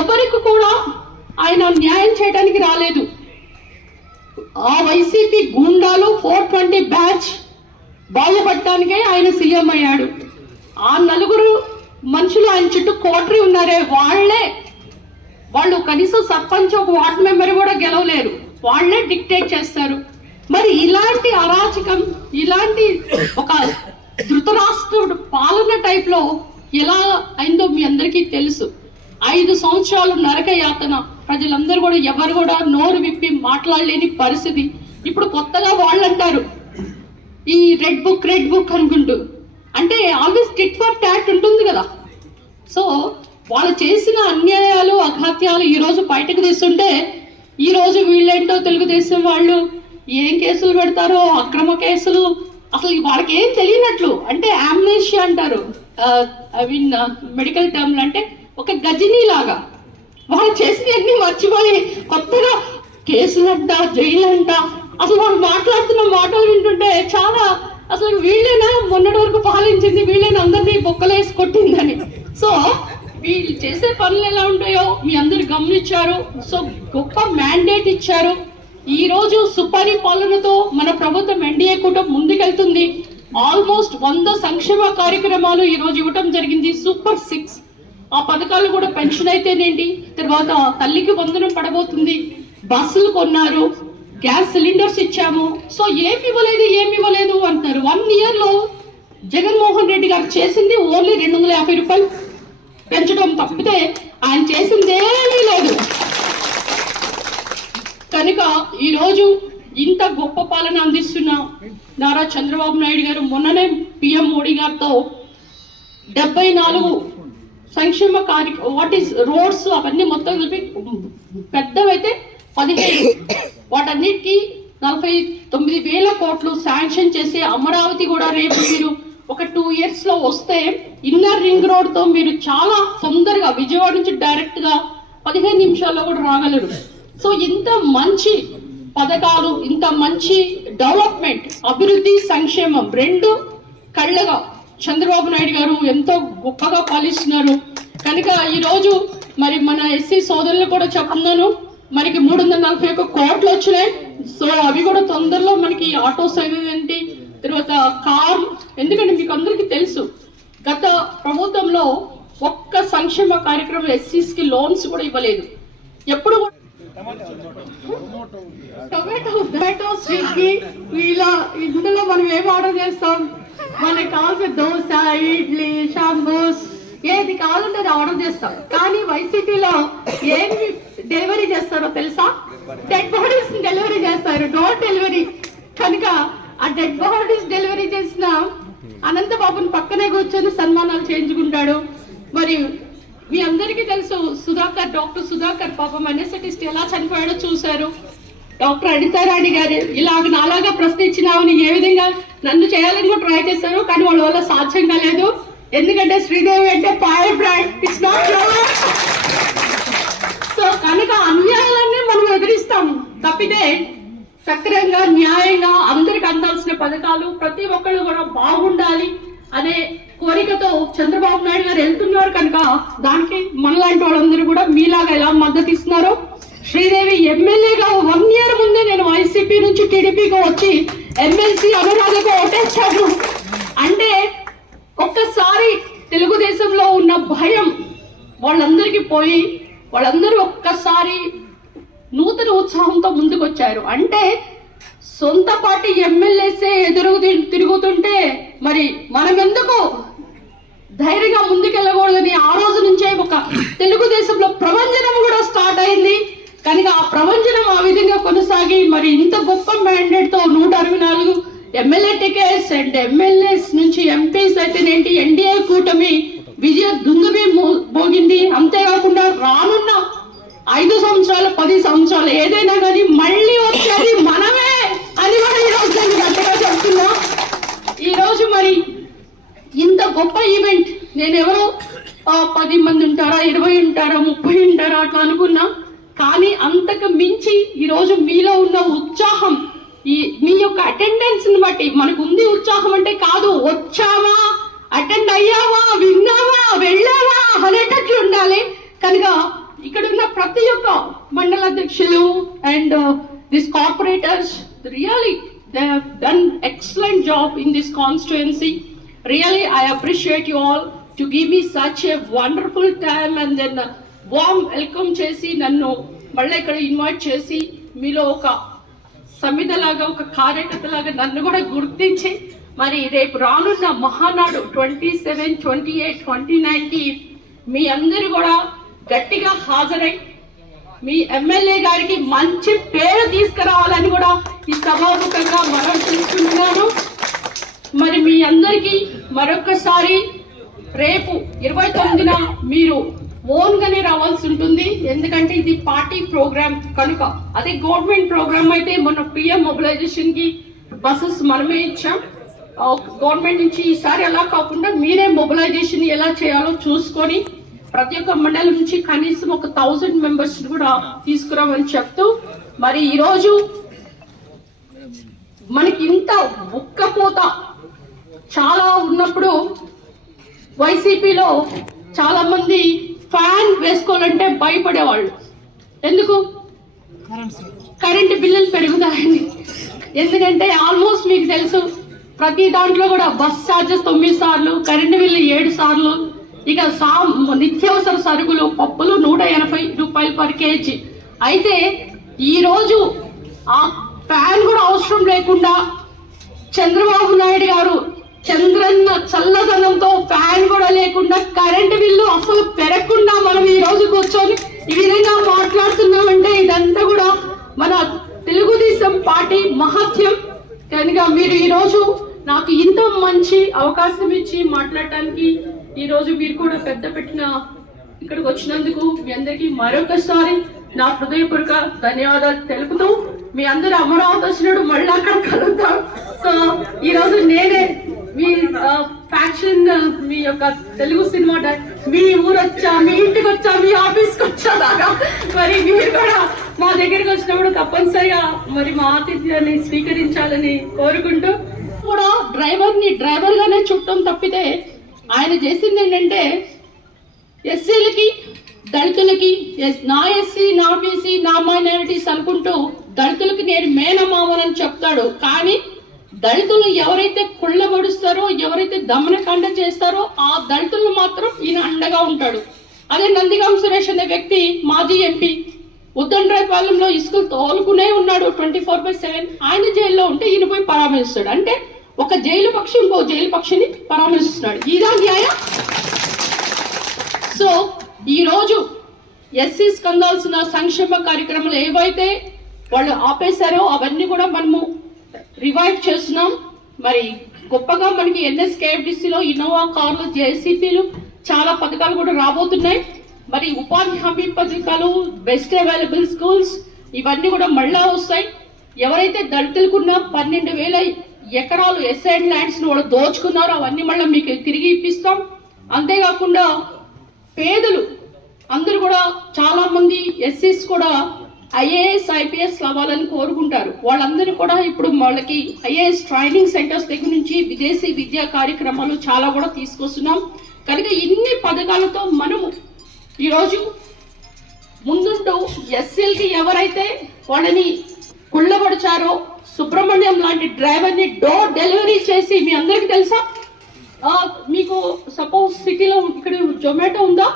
ఎవరికి కూడా ఆయన న్యాయం చేయడానికి రాలేదు. ఆ వైసీపీ గూండాలు ఫోర్ ట్వంటీ బ్యాచ్ బాధపడటానికే ఆయన సీఎం అయ్యాడు. ఆ నలుగురు మనుషులు ఆయన చుట్టూ కోటరీ ఉన్నారే వాళ్ళే వాళ్ళు కనీసం సర్పంచ్ ఒక వార్డ్ మెంబర్ కూడా గెలవలేరు. వాళ్ళే డిక్టేట్ చేస్తారు. మరి ఇలాంటి అరాచకం ఇలాంటి ఒక ధృతరాష్ట్రుడు పాలన టైప్లో ఎలా అయిందో మీ అందరికీ తెలుసు. ఐదు సంవత్సరాలు నరక యాతన ప్రజలందరూ కూడా ఎవరు కూడా నోరు విప్పి మాట్లాడలేని పరిస్థితి. ఇప్పుడు కొత్తగా వాళ్ళు అంటారు ఈ రెడ్ బుక్ రెడ్ బుక్ అనుకుంటూ. అంటే ఆల్వేస్ టిట్ ఫర్ టాట్ ఉంటుంది కదా. సో వాళ్ళు చేసిన అన్యాయాలు అఘాత్యాలు ఈరోజు బయటకు తీస్తుంటే ఈరోజు వీళ్ళేంటో తెలుగుదేశం వాళ్ళు ఏం కేసులు పెడతారో అక్రమ కేసులు అసలు వాళ్ళకి ఏం తెలియనట్లు. అంటే ఆమ్నేషియా అంటారు. ఐ మీన్ మెడికల్ టర్మ్లు అంటే ఒక గజనీలాగా. వాళ్ళు చేసినవన్నీ మర్చిపోయి కొత్తగా కేసులంట జైలంట. అసలు వాళ్ళు మాట్లాడుతున్న మాటలు వింటుంటే చాలా అసలు వీళ్ళేనా? మొన్నటి వరకు పాలించింది వీళ్ళేనా అందరినీ బొక్కలేసి కొట్టిందని. సో వీళ్ళు చేసే పనులు ఎలా ఉంటాయో మీ అందరు గమనించారు. సో గొప్ప మ్యాండేట్ ఇచ్చారు. ఈ రోజు సుపరిపాలనతో మన ప్రభుత్వం ఎన్డీఏ కూడా ముందుకెళ్తుంది. ఆల్మోస్ట్ వంద సంక్షేమ కార్యక్రమాలు ఈ రోజు ఇవ్వటం జరిగింది. సూపర్ సిక్స్ ఆ పథకాలు కూడా పెన్షన్ అయితేనేంటి? తర్వాత తల్లికి వందనం పడబోతుంది. బస్సులు కొన్నారు. గ్యాస్ సిలిండర్స్ ఇచ్చాము. సో ఏమి ఇవ్వలేదు ఏమి ఇవ్వలేదు అంటున్నారు. వన్ ఇయర్లో జగన్మోహన్ రెడ్డి గారు చేసింది ఓన్లీ రెండు వందల యాభై రూపాయలు పెంచడం తప్పితే ఆయన చేసిందేమీ లేదు. కనుక ఈరోజు ఇంత గొప్ప పాలన అందిస్తున్న నారా చంద్రబాబు నాయుడు గారు మొన్ననే పిఎం మోడీ గారితో డెబ్బై నాలుగు సంక్షేమ కార్య వాట్ ఈస్ రోడ్స్ అవన్నీ మొత్తం కలిపి పెద్దవైతే పదిహేను. వాటన్నిటికీ నలభై తొమ్మిది వేల కోట్లు శాంక్షన్ చేసి అమరావతి కూడా రేపు మీరు ఒక టూ ఇయర్స్లో వస్తే ఇన్నర్ రింగ్ రోడ్తో మీరు చాలా తొందరగా విజయవాడ నుంచి డైరెక్ట్గా పదిహేను నిమిషాల్లో కూడా రాగలరు. సో ఇంత మంచి పథకాలు ఇంత మంచి డెవలప్మెంట్ అభివృద్ధి సంక్షేమం రెండు కళ్ళగా చంద్రబాబు నాయుడు గారు ఎంతో గొప్పగా పాలిస్తున్నారు కనుక ఈరోజు మరి మన ఎస్సీ సోదరులు కూడా చెప్తున్నాను మనకి మూడు వందల నలభై ఒక్క కోట్లు వచ్చినాయి సో అవి కూడా తొందరలో మనకి ఆటోస్ ఏంటి తర్వాత కార్ ఎందుకంటే మీకు అందరికీ తెలుసు గత ప్రభుత్వంలో ఒక్క సంక్షేమ కార్యక్రమం ఎస్సీస్కి లోన్స్ కూడా ఇవ్వలేదు ఎప్పుడు కూడా టొమాటో టొమాటో స్విగ్గీ ఇలా ఇందులో మనం ఏం ఆర్డర్ చేస్తాం మనకి కావాల్సిన దోశ ఇడ్లీ షాంబూస్ ఏది కావాలంటే అది ఆర్డర్ చేస్తాం కానీ వైసీపీలో ఏమి డెలివరీ చేస్తారో తెలుసా? డెడ్ బాడీస్ డెలివరీ చేస్తారు. డోర్ డెలివరీ కనుక ఆ డెడ్ బాడీస్ డెలివరీ చేసిన అనంతబాబుని పక్కనే కూర్చొని సన్మానాలు చేయించుకుంటాడు. మరి మీ అందరికీ తెలుసు సుధాకర్ డాక్టర్ సుధాకర్ పాపం అనెసటిస్ట్ ఎలా చనిపోయాడో చూశారు. డాక్టర్ అనితారాణి గారు ఇలాగ నాలాగా ప్రశ్నించినామని ఏ విధంగా నన్ను చేయాలని కూడా ట్రై చేశారు కానీ వాళ్ళ వల్ల సాధ్యం కాలేదు ఎందుకంటే శ్రీదేవి అంటే పాయ బ్రాండ్ ఇట్స్ నాట్ సో కనుక అన్యాయాలన్నీ మనం ఎదిరిస్తాం. తప్పితే సక్రంగా న్యాయంగా అందరికి అందాల్సిన పథకాలు ప్రతి ఒక్కళ్ళు కూడా బాగుండాలి అనే కోరికతో చంద్రబాబు నాయుడు గారు వెళ్తున్నారు కనుక దానికి మనలాంటి వాళ్ళందరూ కూడా మీలాగా ఎలా మద్దతు ఇస్తున్నారో శ్రీదేవి ఎమ్మెల్యేగా వన్ ఇయర్ ముందే నేను వైసీపీ నుంచి టీడీపీకి వచ్చి ఎమ్మెల్సీ అనురాధకు ఓటేశాను. అంటే ఒక్కసారి తెలుగుదేశంలో ఉన్న భయం వాళ్ళందరికీ పోయి వాళ్ళందరూ ఒక్కసారి నూతన ఉత్సాహంతో ముందుకొచ్చారు. అంటే సొంత పార్టీ ఎమ్మెల్యేసే ఎదురు తిరుగుతుంటే మరి మనం ఎందుకు ధైర్యంగా ముందుకెళ్ళకూడదని ఆ రోజు నుంచే ఒక తెలుగుదేశంలో ప్రపంచనం కూడా స్టార్ట్ అయింది. కనుక ఆ ప్రవచనం ఆ విధంగా కొనసాగి మరి ఇంత గొప్ప మ్యాండేట్తో నూట అరవై నాలుగు ఎమ్మెల్యే టికెట్స్ అండ్ ఎమ్మెల్యేస్ నుంచి ఎంపీస్ అయితేనేంటి? ఎన్డీఏ కూటమి విజయ దుందుబి మోగింది. అంతేకాకుండా రానున్న ఐదు సంవత్సరాలు పది సంవత్సరాలు ఏదైనా కానీ మళ్ళీ వచ్చేది మనమే అని కూడా ఈ రోజు నేను గట్టిగా చెప్తున్నా. ఈ రోజు మరి ఇంత గొప్ప ఈవెంట్ నేను ఎవరో పది మంది ఉంటారా ఇరవై ఉంటారా ముప్పై ఉంటారా అట్లా అనుకున్నా. కానీ అంతకు మించి ఈరోజు మీలో ఉన్న ఉత్సాహం ఈ మీ యొక్క అటెండెన్స్ని బట్టి మనకు ఉంది ఉత్సాహం అంటే కాదు వచ్చావా అటెండ్ అయ్యావా విన్నావా వెళ్ళావా అనేటట్లు ఉండాలి. కనుక ఇక్కడ ఉన్న ప్రతి ఒక్క మండల అధ్యక్షులు and this corporators really they have done excellent job in this constituency really I appreciate you all to give me such a wonderful time and then warm welcome చేసి నన్ను మళ్ళీ ఇక్కడ ఇన్వైట్ చేసి మీలో ఒక సమిధలాగా ఒక కార్యకర్తలాగా నన్ను కూడా గుర్తించి మరి రేపు రానున్న Mahanadu twenty seven twenty eight twenty నైన్కి మీ అందరూ కూడా గట్టిగా హాజరై మీ ఎమ్మెల్యే గారికి మంచి పేరు తీసుకురావాలని కూడా ఈ సభాముఖంగా మనం చూస్తున్నాను మరి మీ అందరికీ మరొకసారి రేపు ఇరవై తొమ్మిదిన మీరు ఓన్ గానే రావాల్సి ఉంటుంది. ఎందుకంటే ఇది పార్టీ ప్రోగ్రామ్ కనుక. అదే గవర్నమెంట్ ప్రోగ్రామ్ అయితే మన పిఎం మొబిలైజేషన్కి బస్సెస్ మనమే ఇచ్చాం. గవర్నమెంట్ నుంచి ఈసారి అలా కాకుండా మీరే మొబిలైజేషన్ ఎలా చేయాలో చూసుకొని ప్రతి ఒక్క మండలం నుంచి కనీసం ఒక థౌజండ్ మెంబర్స్ కూడా తీసుకురామని చెప్తూ మరి ఈరోజు మనకి ఇంత ఉక్కపోత చాలా ఉన్నప్పుడు వైసీపీలో చాలా మంది ఫ్యాన్ వేసుకోవాలంటే భయపడేవాళ్ళు. ఎందుకు? కరెంటు బిల్లులు పెరుగుతాయని. ఎందుకంటే ఆల్మోస్ట్ మీకు తెలుసు ప్రతి దాంట్లో కూడా బస్ ఛార్జెస్ తొమ్మిది సార్లు కరెంటు బిల్లు ఏడు సార్లు ఇక సా నిత్యావసర సరుకులు పప్పులు నూట ఎనభై రూపాయలు పర్ కేజీ. అయితే ఈ రోజు ఆ ఫ్యాన్ కూడా అవసరం లేకుండా చంద్రబాబు నాయుడు గారు చంద్రన్న చల్లదనంతో ఫ్యాన్ కూడా లేకుండా కరెంటు బిల్లు అసలు పెరగకుండా మనం ఈ రోజు కూర్చొని ఈ విధంగా మాట్లాడుతున్నామంటే ఇదంతా కూడా మన తెలుగుదేశం పార్టీ మహత్యం. కనుక మీరు ఈ రోజు నాకు ఇంత మంచి అవకాశం ఇచ్చి మాట్లాడటానికి ఈ రోజు మీరు కూడా పెద్ద పెట్టిన ఇక్కడికి వచ్చినందుకు మీ అందరికీ మరొకసారి నా హృదయపూర్వక ధన్యవాదాలు తెలుపుతూ మీ అందరు అమరావతి వచ్చినప్పుడు మళ్ళీ అక్కడ కలుద్దాం. సో ఈ రోజు నేనే మీ ఫ్యాక్షన్ మీ యొక్క తెలుగు సినిమా డై- మీ ఊరు వచ్చా మీ ఇంటికి వచ్చా మీ ఆఫీస్కి వచ్చా దాకా మరి మీరు కూడా మా దగ్గరికి వచ్చినప్పుడు తప్పనిసరిగా మరి మా ఆతిథ్యాన్ని స్వీకరించాలని కోరుకుంటూ కూడా డ్రైవర్ని డ్రైవర్ గానే చుట్టం తప్పితే ఆయన చేసింది ఏంటంటే ఎస్సీలకి దళితులకి ఎస్- నా ఎస్సీ నా బీసీ నా మైనారిటీస్ అనుకుంటూ దళితులకి నేను మేనమామనని చెప్తాడు. కానీ దళితులు ఎవరైతే కుళ్ళబడుస్తారో ఎవరైతే దమనకాండ చేస్తారో ఆ దళితులను మాత్రం ఈయన అండగా ఉంటాడు. అదే నందిగాం సురేష్ అనే వ్యక్తి మాజీ ఎంపీ ఉద్దండ్రాయపాలెంలో ఇసుకలు తోలుకునే ఉన్నాడు ట్వంటీ ఫోర్ బై సెవెన్. ఆయన జైల్లో ఉంటే ఈయన పోయి పరామర్శిస్తాడు. అంటే ఒక జైలు పక్షి ఇంకో జైలు పక్షిని పరామర్శిస్తున్నాడు. ఇదా న్యాయం? సో ఈరోజు ఎస్సీస్ కందాల్సిన సంక్షేమ కార్యక్రమాలు ఏవైతే వాళ్ళు ఆపేశారో అవన్నీ కూడా మనము రివైవ్ చేస్తున్నాం. మరి గొప్పగా మనకి ఎన్ఎస్కేఎఫ్డిసిలో ఇన్నోవా కార్లు జేసీపీలు చాలా పథకాలు కూడా రాబోతున్నాయి. మరి ఉపాధి హామీ పథకాలు బెస్ట్ అవైలబుల్ స్కూల్స్ ఇవన్నీ కూడా మళ్ళా వస్తాయి. ఎవరైతే దళితులకున్న పన్నెండు వేల ఎకరాలు ఎస్ఐడ్ ల్యాండ్స్ వాళ్ళు కూడా దోచుకున్నారో అవన్నీ మళ్ళీ మీకు తిరిగి ఇప్పిస్తాం. అంతేకాకుండా పేదలు అందరూ కూడా చాలా మంది ఎస్సీస్ కూడా ఐఏఎస్ ఐపీఎస్ అవ్వాలని కోరుకుంటారు. వాళ్ళందరూ కూడా ఇప్పుడు వాళ్ళకి ఐఏఎస్ ట్రైనింగ్ సెంటర్స్ దగ్గర నుంచి విదేశీ విద్యా కార్యక్రమాలు చాలా కూడా తీసుకొస్తున్నాం. కనుక ఇన్ని పథకాలతో మనము ఈరోజు ముందుంటూ ఎస్సీలకి ఎవరైతే వాళ్ళని కుళ్ళబడిచారో సుబ్రహ్మణ్యం లాంటి డ్రైవర్ని డోర్ డెలివరీ చేసి మీ అందరికి తెలుసా? మీకు సపోజ్ సిటీలో ఇక్కడ జొమాటో ఉందా?